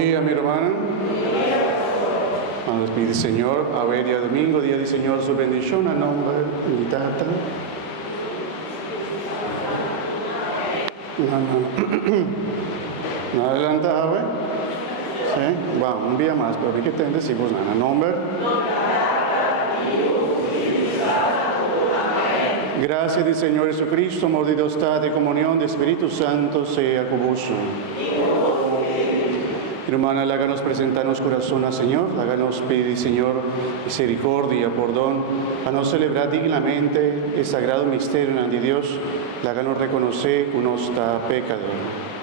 dia, mi hermana. Nos pide Señor, a ver, día domingo, día del Señor, su bendición a nombre de Tata. No adelantaba, ¿sí? Vamos, un día más, pero que te decimos nada, nombre. Gracias del Señor Jesucristo, amor de Dios, de comunión del Espíritu Santo, sea con vos. Hermana, háganos presentarnos corazón al Señor, háganos pedir, Señor, misericordia, perdón, a nos celebrar dignamente el sagrado misterio de Dios, háganos reconocer que uno está pecador.